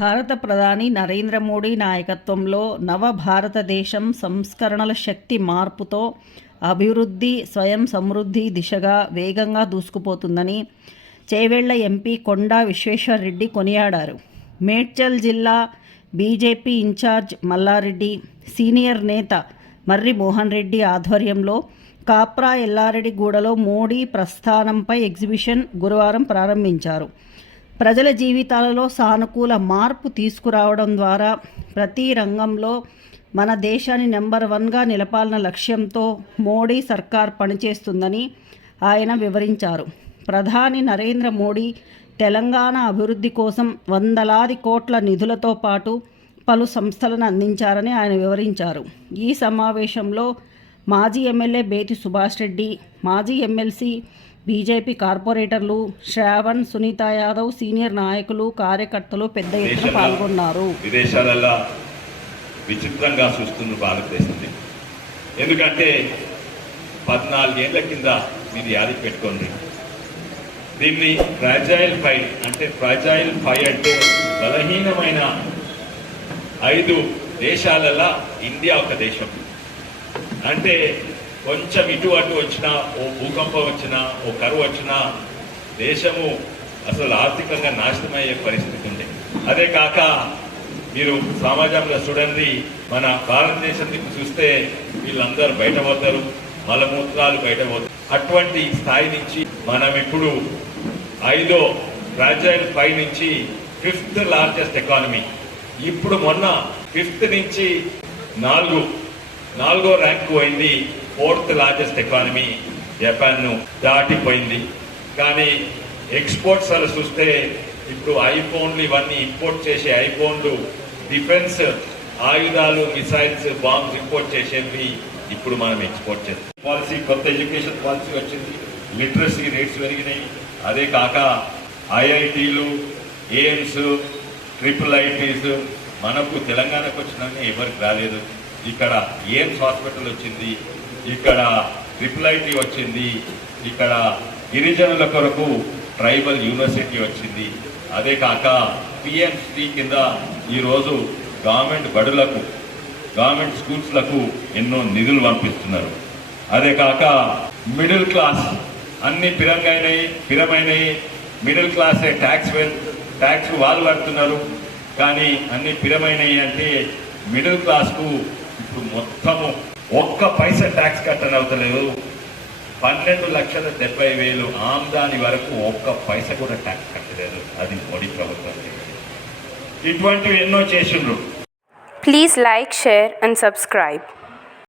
భారత ప్రధాని నరేంద్ర మోడీ నాయకత్వంలో నవ భారతదేశం సంస్కరణల శక్తి మార్పుతో అభివృద్ధి, స్వయం సమృద్ధి దిశగా వేగంగా దూసుకుపోతుందని చేవెళ్ల ఎంపీ కొండా విశ్వేశ్వర్రెడ్డి కొనియాడారు. మేడ్చల్ జిల్లా బీజేపీ ఇన్ఛార్జ్ మల్లారెడ్డి, సీనియర్ నేత మర్రి మోహన్ రెడ్డి ఆధ్వర్యంలో కాప్రా ఎల్లారెడ్డిగూడలో మోడీ ప్రస్థానంపై ఎగ్జిబిషన్ గురువారం ప్రారంభించారు. ప్రజల జీవితాలలో సానుకూల మార్పు తీసుకురావడం ద్వారా ప్రతి రంగంలో మన దేశాన్ని నెంబర్ 1గా నిలపాలన్న లక్ష్యంతో మోడీ సర్కార్ పనిచేస్తుందని ఆయన వివరించారు. ప్రధాని నరేంద్ర మోడీ తెలంగాణ అభివృద్ధి కోసం వందలాది కోట్ల నిధులతో పాటు పలు సంస్థలను అందించారని ఆయన వివరించారు. ఈ సమావేశంలో మాజీ ఎమ్మెల్యే బేతి సుభాష్ రెడ్డి, మాజీ ఎమ్మెల్సీ, బీజేపీ కార్పొరేటర్లు, శ్రావణ్, సునీత యాదవ్, సీనియర్ నాయకులు, కార్యకర్తలు పెద్ద ఎత్తున పాల్గొన్నారు. విదేశాలలో విచిత్రంగా చూస్తున్న భారతదేశాన్ని, ఎందుకంటే 14 ఏళ్ల కింద మీరు యాది పెట్టుకోండి, దీన్ని ఫ్రాజైల్ 5 అంటే బలహీనమైన 5 దేశాలలో ఇండియా ఒక దేశం. అంటే కొంచెం ఇటు అటు వచ్చినా, ఓ భూకంపం వచ్చినా, ఓ కరువు వచ్చినా దేశము అసలు ఆర్థికంగా నాశనమయ్యే పరిస్థితి ఉంది. అదే కాక మీరు సమాజంలో చూడండి, మన భారతదేశం దిక్కు చూస్తే వీళ్ళందరూ బయటపోతారు, మలమూత్రాలు బయటపోతారు. అటువంటి స్థాయి నుంచి మనం ఇప్పుడు 5వ ఫ్రాజైల్ 5 నుంచి 5th లార్జెస్ట్ ఎకానమీ. ఇప్పుడు మొన్న 5th నుంచి 4వ ర్యాంక్ పోయింది. 4th లార్జెస్ట్ ఎకానమీ జపాన్ను దాటిపోయింది. కానీ ఎక్స్పోర్ట్స్ అలా చూస్తే ఇప్పుడు ఐఫోన్లు ఇవన్నీ ఇంపోర్ట్ చేసే ఐఫోన్లు, డిఫెన్స్ ఆయుధాలు, మిసైల్స్, బాంబ్స్ ఇంపోర్ట్ చేసేవి ఇప్పుడు మనం ఎక్స్పోర్ట్ చేస్తాం. పాలసీ, కొత్త ఎడ్యుకేషన్ పాలసీ వచ్చింది, లిటరసీ రేట్స్ పెరిగినాయి. అదే కాక ఐఐటీలు, ఎయిమ్స్, IIITs మనకు తెలంగాణకు వచ్చినవి ఎవరికి రాలేదు. ఇక్కడ ఎయిమ్స్ హాస్పిటల్ వచ్చింది, ఇక్కడ IIIT వచ్చింది, ఇక్కడ గిరిజనుల కొరకు ట్రైబల్ యూనివర్సిటీ వచ్చింది. అదే కాక PMC కింద ఈరోజు గవర్నమెంట్ బడులకు, గవర్నమెంట్ స్కూల్స్లకు ఎన్నో నిధులు పంపిస్తున్నారు. అదే కాక మిడిల్ క్లాస్ అన్ని పిరమైనవి. మిడిల్ క్లాసే ట్యాక్స్ వాళ్ళు కడుతున్నారు, కానీ అన్ని పిరమైనవి. అంటే మిడిల్ క్లాస్కు ఇప్పుడు మొత్తము ఒక్క పైసా ట్యాక్స్ కట్టనవుతలేదు. 12,70,000 ఆమ్దాని వరకు ఒక్క పైసా కూడా ట్యాక్స్ కట్టలేదు. అది మోడీ ప్రభుత్వం. ఇటువంటివి ఎన్నో చేసిండ్రు. Please like, share and subscribe.